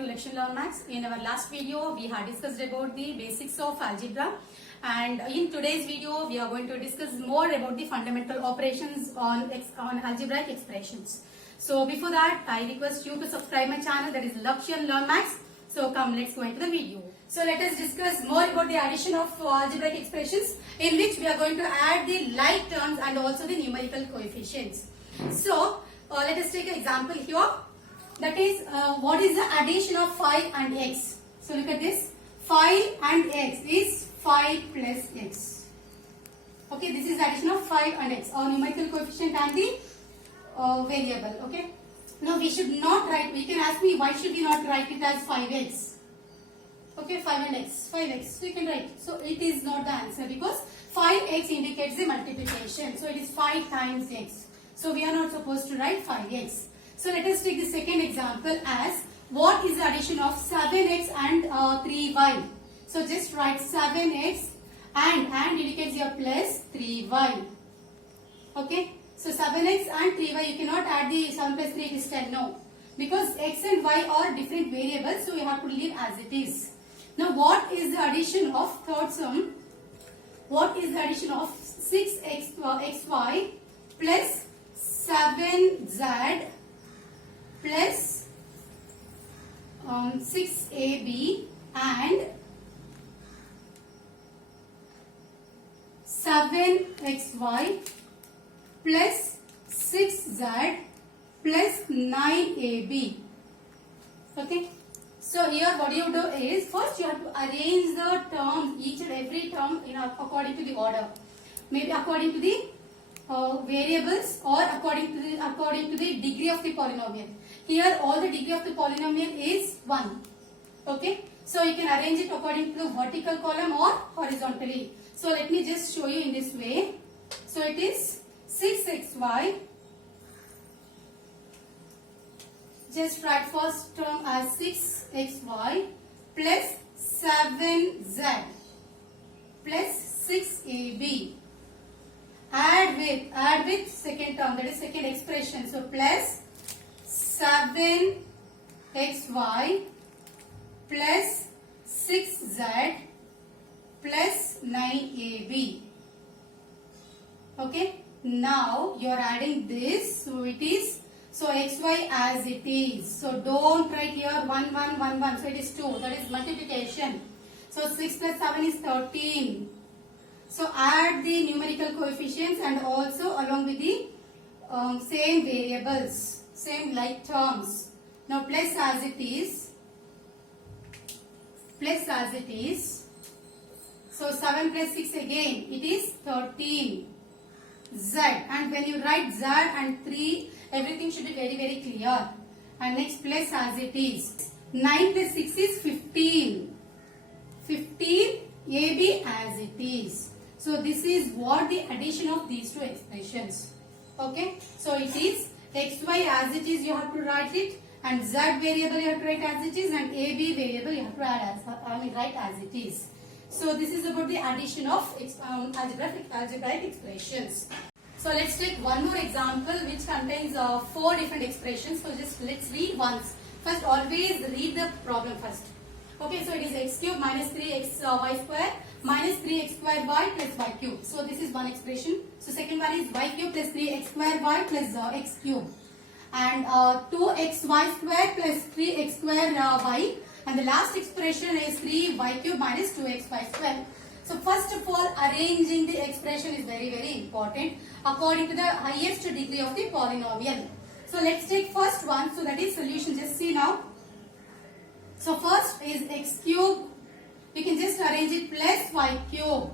to Lection Learn Maths. In our last video, we had discussed about the basics of algebra, and in today's video, we are going to discuss more about the fundamental operations on algebraic expressions. So before that, I request you to subscribe my channel, that is Lection Learn Maths. So come, let's go into the video. So let us discuss more about the addition of algebraic expressions, in which we are going to add the like terms and also the numerical coefficients. So let us take an example here. That is, what is the addition of 5 and x? So look at this. 5 and x is 5 plus x. Okay, this is addition of 5 and x, or numerical coefficient and the variable. Okay. Now we should not write, we can ask me why should we not write it as 5x? Okay, 5 and x, 5x, we can write. So it is not the answer because 5x indicates the multiplication. So it is 5 times x. So we are not supposed to write 5x. So let us take the second example as what is the addition of 7x and 3y. So just write 7x and indicates your plus 3y. Okay. So 7x and 3y, you cannot add the 7 plus 3 is 10. No. Because x and y are different variables, so we have to leave as it is. Now what is the addition of third sum? What is the addition of 6xy plus 7z plus 6ab and 7xy plus 6z plus 9ab. Okay. So here what you do is, first you have to arrange the terms, each and every term according to the order. Maybe according to the variables or according to the degree of the polynomial. Here all the degree of the polynomial is 1. Okay. So you can arrange it according to the vertical column or horizontally. So let me just show you in this way. So it is 6xy. Just write first term as 6xy plus 7z plus 6ab. Add with second term, that is second expression. So plus 7xy plus 6z plus 9ab. Okay. Now you are adding this. So it is, so xy as it is. So don't write here 1 1 1 1. So it is 2. That is multiplication. So 6 plus 7 is 13. So add the numerical coefficients and also along with the same variables, same like terms. Now plus as it is. Plus as it is. So 7 plus 6 again, it is 13. Z, and when you write Z and 3, everything should be very very clear. And next plus as it is. 9 plus 6 is 15. 15 AB as it is. So this is what the addition of these two expressions. Okay. So it is xy as it is, you have to write it, and Z variable you have to write as it is, and AB variable you have to write as it is. So this is about the addition of algebraic expressions. So let's take one more example which contains 4 different expressions. So just let's read once. First, always read the problem first. Okay, so it is x cube minus 3xy square minus 3x square y plus y cube. So this is one expression. So second one is y cube plus 3x square y plus x cube. And 2xy square plus 3x square y. And the last expression is 3y cube minus 2xy square. So first of all, arranging the expression is very very important according to the highest degree of the polynomial. So let's take first one. So that is solution. Just see now. So first is x cube. You can just arrange it plus y cube.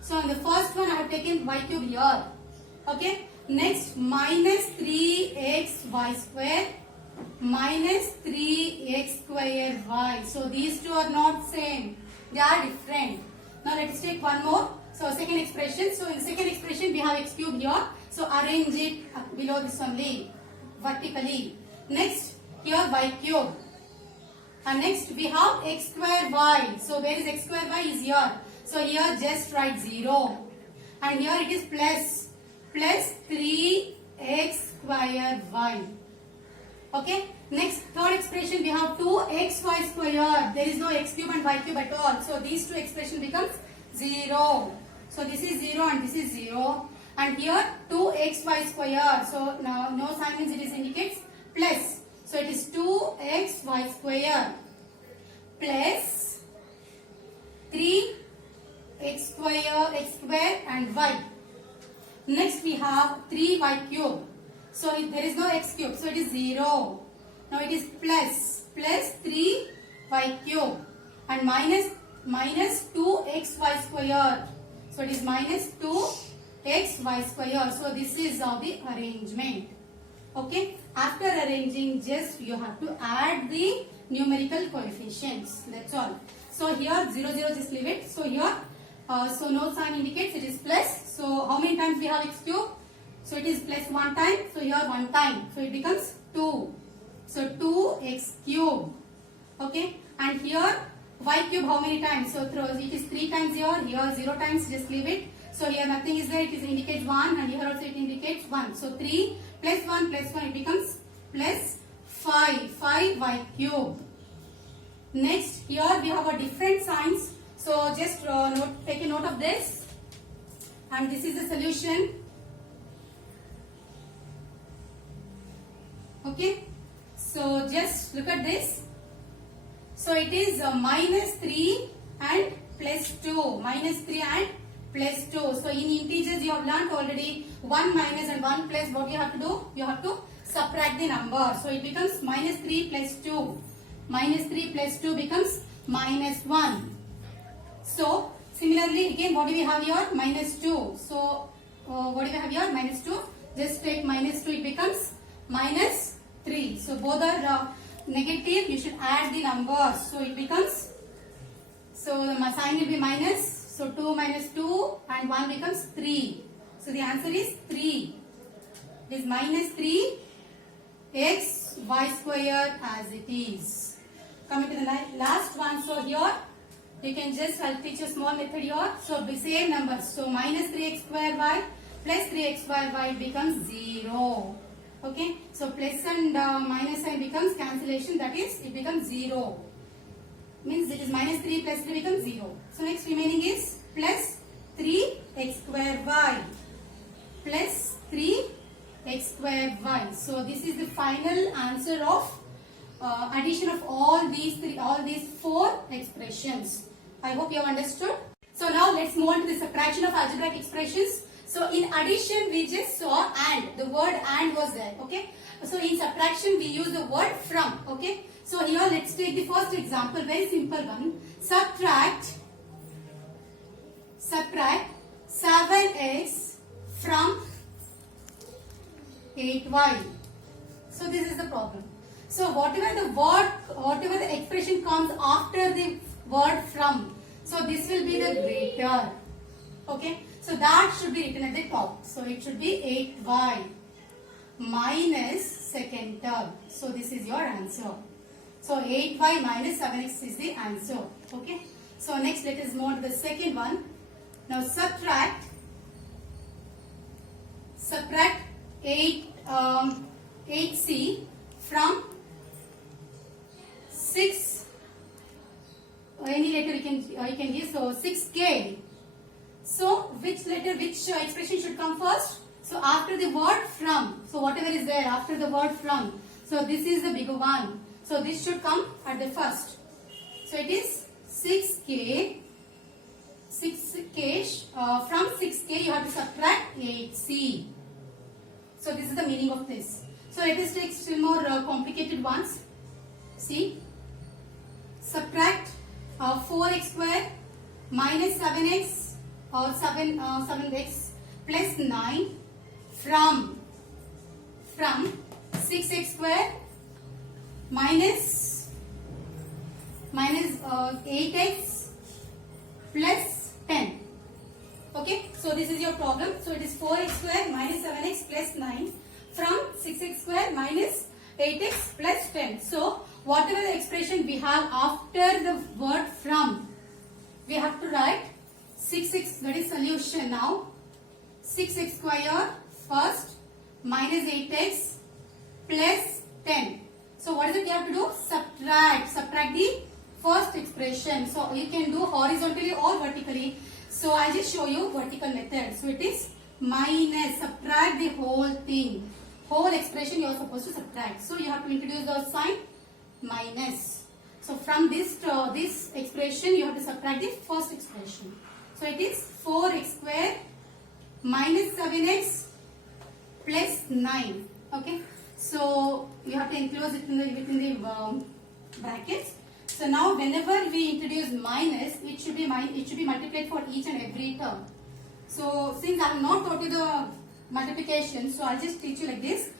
So in the first one I have taken y cube here. Okay. Next minus 3xy square minus 3x square y. So these two are not same. They are different. Now let us take one more. So second expression. So in the second expression we have x cube here. So arrange it below this only, vertically. Next here y cube. And next we have x square y. So where is x square y? Is here. So here just write 0. And here it is plus 3x square y. Okay. Next, third expression, we have 2xy square. There is no x cube and y cube at all. So these two expression becomes 0. So this is 0 and this is 0. And here 2xy square. So now no sign means it is indicates plus. So it is 2xy square plus 3x square and y. Next we have 3y cube. So there is no x cube. So it is 0. Now it is plus 3y cube and minus 2xy square. So it is minus 2xy square. So this is how the arrangement. Okay. After arranging, just you have to add the numerical coefficients. That's all. So here 0 0 just leave it. So here so no sign indicates it is plus. So how many times we have x cube? So it is plus 1 time. So here 1 time. So it becomes 2. So 2x cube. Okay. And here y cube how many times? So it is 3 times here. Here 0 times. Just leave it. So here nothing is there. It indicates 1 and here also it indicates 1. So 3 plus 1 it becomes plus 5y cube. Next here we have a different signs. So just take a note of this. And this is the solution. Okay. So just look at this. So it is minus 3 and plus 2. Minus 3 and plus 2. So in integers you have learnt already 1 minus and 1 plus. What you have to do? You have to subtract the number. So it becomes minus 3 plus 2. Minus 3 plus 2 becomes minus 1. So similarly again what do we have here? Minus 2. So what do we have here? Minus 2. Just take minus 2. It becomes minus 3. So both are negative. You should add the numbers. So it becomes, so the sign will be minus. So 2 minus 2 and 1 becomes 3. So the answer is 3. It is minus 3 x y square as it is. Coming to the last one. So here you can just, I'll teach a small method here. So the same numbers. So minus 3x square y plus 3x square y becomes 0. Okay. So plus and minus sign becomes cancellation. That is, it becomes 0. Means it is minus 3 plus 3 becomes 0. So next remaining is plus 3x square y plus 3x square y. So this is the final answer of addition of all these 4 expressions. I hope you have understood. So now let's move on to the subtraction of algebraic expressions. So in addition we just saw and, the word and was there. Okay. So in subtraction we use the word from. Okay. So here let's take the first example, very simple one. Subtract 7x from 8y. So this is the problem. So whatever the expression comes after the word from, so this will be the greater. Okay. So that should be written at the top. So it should be 8y minus second term. So this is your answer. So 8y minus 7x is the answer. Okay. So next let us move on to the second one. Now subtract 8c from 6. Any letter you can give. So 6k. So which expression should come first? So after the word from. So whatever is there after the word from. So this is the bigger one. So this should come at the first. So it is 6k. From 6k you have to subtract 8c. So this is the meaning of this. So let us take still more complicated ones. See. Subtract 4x square minus 7x or 7x plus 9 from 6x square minus 8x plus 10. Okay, so this is your problem. So it is 4x square minus 7x plus 9 from 6x square minus 8x plus 10. So whatever the expression we have after the word from, we have to write 6x, that is solution now. 6x square first minus 8x plus 10. So what is it you have to do? Subtract. Subtract the first expression. So you can do horizontally or vertically. So I'll just show you vertical method. So it is minus. Subtract the whole thing. Whole expression you are supposed to subtract. So you have to introduce the sign minus. So from this expression you have to subtract the first expression. So it is 4x square minus 7x plus 9. Okay. So you have to enclose it within the brackets. So now whenever we introduce minus, it should be multiplied for each and every term. So since I have not taught you the multiplication, so I'll just teach you like this.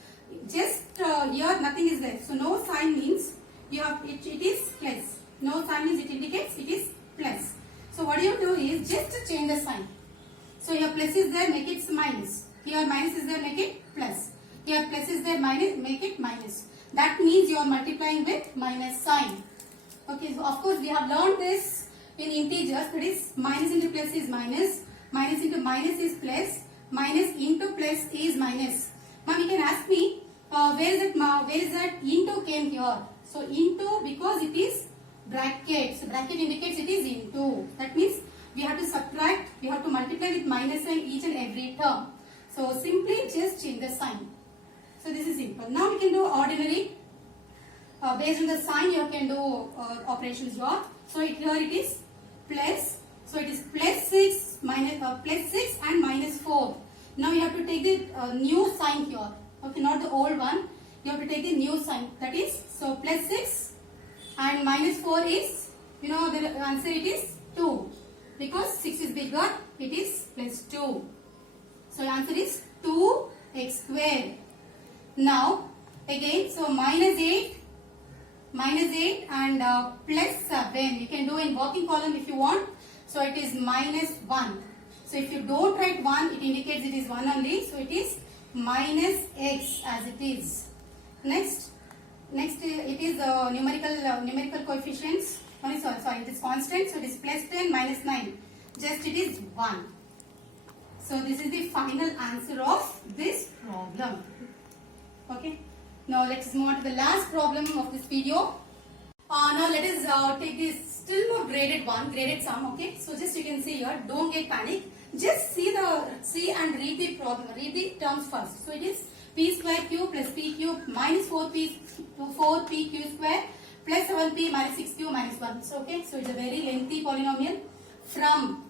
Just here nothing is there. So no sign means you have it is plus. No sign means it indicates it is plus. So what you do is just to change the sign. So here plus is there, make it minus. Here minus is there, make it plus. Here plus is there, minus, make it minus. That means you are multiplying with minus sign. Okay, so of course we have learned this in integers. That is minus into plus is minus, minus into minus is plus, minus into plus is minus. Now you can ask me where is that into came here? So into, because it is bracket. So bracket indicates it is into. That means we have to subtract, we have to multiply with minus sign each and every term. So simply just change the sign. So this is simple. Now we can do ordinary. Based on the sign you can do operations here. So here it is plus. So it is plus 6 minus plus 6 and minus 4. Now you have to take the new sign here. Okay, not the old one. You have to take the new sign. That is, so plus 6 and minus 4 is, you know, the answer it is 2. Because 6 is bigger, it is plus 2. So the answer is 2x square. Now again, so minus 8 and plus 7. You can do in working column if you want. So it is minus 1. So if you don't write 1, it indicates it is 1 only. So it is minus x as it is. Next it is numerical coefficients. Sorry, it is constant. So it is plus 10 minus 9. Just it is 1. So this is the final answer of this problem. Okay. Now let's move on to the last problem of this video. Now let us take this still more graded sum. Okay. So just you can see here, don't get panic. Just see and read the problem. Read the terms first. So it is p square q plus p cube minus 4p q square plus 7p minus 6q minus 1. So okay. So it's a very lengthy polynomial. From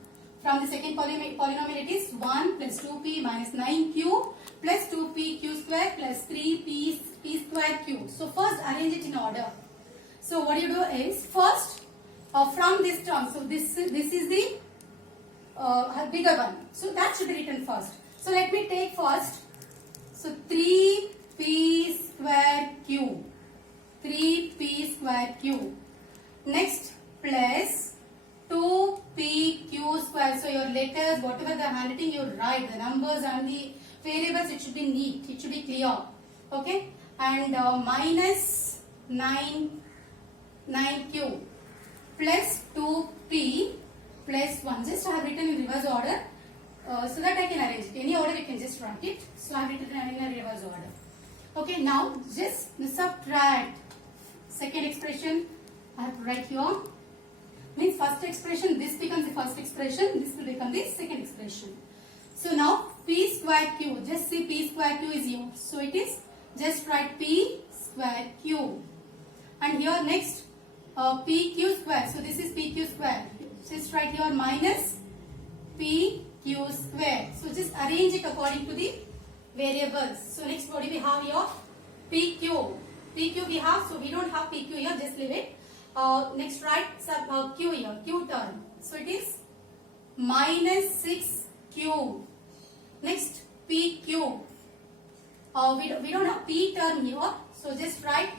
the second polynomial it is 1 plus 2p minus 9q plus 2p q square plus 3p square q. So first arrange it in order. So what you do is first from this term. So this is the bigger one. So that should be written first. So let me take first. So 3p square q. 3p square q. Next plus 2p q square. So your letters, whatever the handwriting you write, the numbers and the variables, it should be neat. It should be clear. Okay. And minus 9q plus 2p plus 1. Just I have written in reverse order so that I can arrange it. Any order you can just write it. So I have written in a reverse order. Okay. Now just subtract. Second expression I have to write here. Means first expression, this becomes the first expression, this will become the second expression. So now p square q, just see p square q is here. So it is, just write p square q. And here next p q square. So this is p q square. Just write here minus p q square. So just arrange it according to the variables. So next what do we have here? p q. p q we have, so we don't have p q here, just leave it. Next write q here, q term. So it is minus 6q. Next pq. We don't have p term here. So just write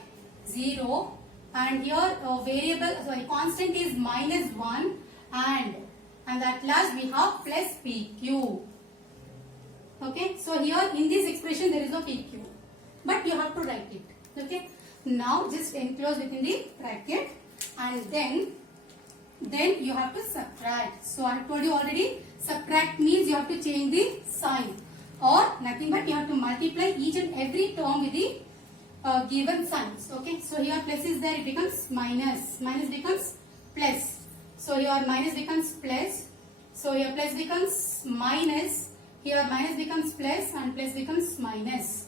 0. And here constant is minus 1 and at last we have plus pq. Okay. So here in this expression there is no pq. But you have to write it. Okay. Now just enclose within the bracket. And then you have to subtract. So I told you already, subtract means you have to change the sign or nothing but you have to multiply each and every term with the given signs. Okay, so here plus is there, it becomes minus. Minus becomes plus. So here minus becomes plus. So here plus becomes minus. Here minus becomes plus and plus becomes minus.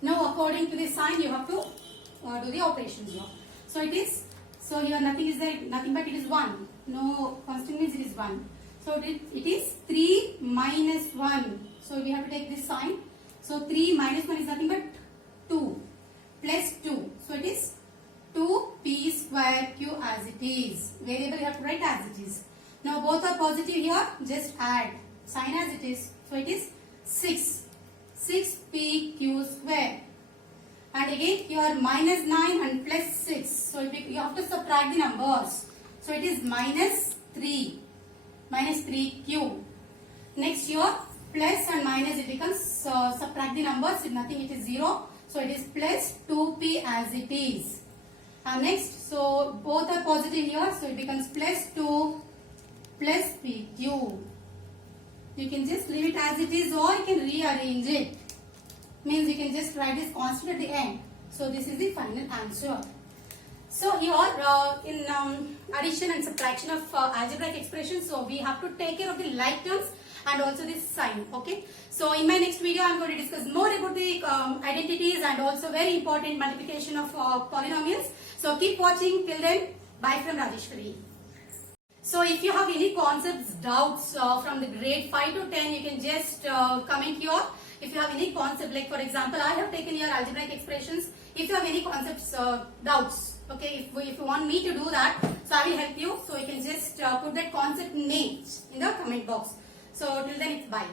Now according to the sign you have to do the operations here. So it is, so here nothing is there, nothing but it is 1. No constant means it is 1. So it is 3 minus 1. So we have to take this sign. So 3 minus 1 is nothing but 2 plus 2. So it is 2p square q as it is. Variable you have to write as it is. Now both are positive here, just add. Sign as it is. So it is 6. 6pq square. And again here minus 9 and plus 6. So you have to subtract the numbers. So it is minus 3. Minus 3q. Next here plus and minus it becomes, subtract the numbers, if nothing it is 0. So it is plus 2p as it is. And next, so both are positive here, so it becomes plus 2 plus pq. You can just leave it as it is or you can rearrange it. Means you can just write this constant at the end. So this is the final answer. So here in addition and subtraction of algebraic expressions, so we have to take care of the like terms and also this sign. Okay. So in my next video I am going to discuss more about the identities and also very important multiplication of polynomials. So keep watching. Till then, bye from Rajeshwari. So if you have any concepts, doubts from the grade 5 to 10, you can just comment here. If you have any concept, like for example, I have taken your algebraic expressions. If you have any concepts, doubts, okay, if you want me to do that, so I will help you. So you can just put that concept name in the comment box. So till then, it's bye.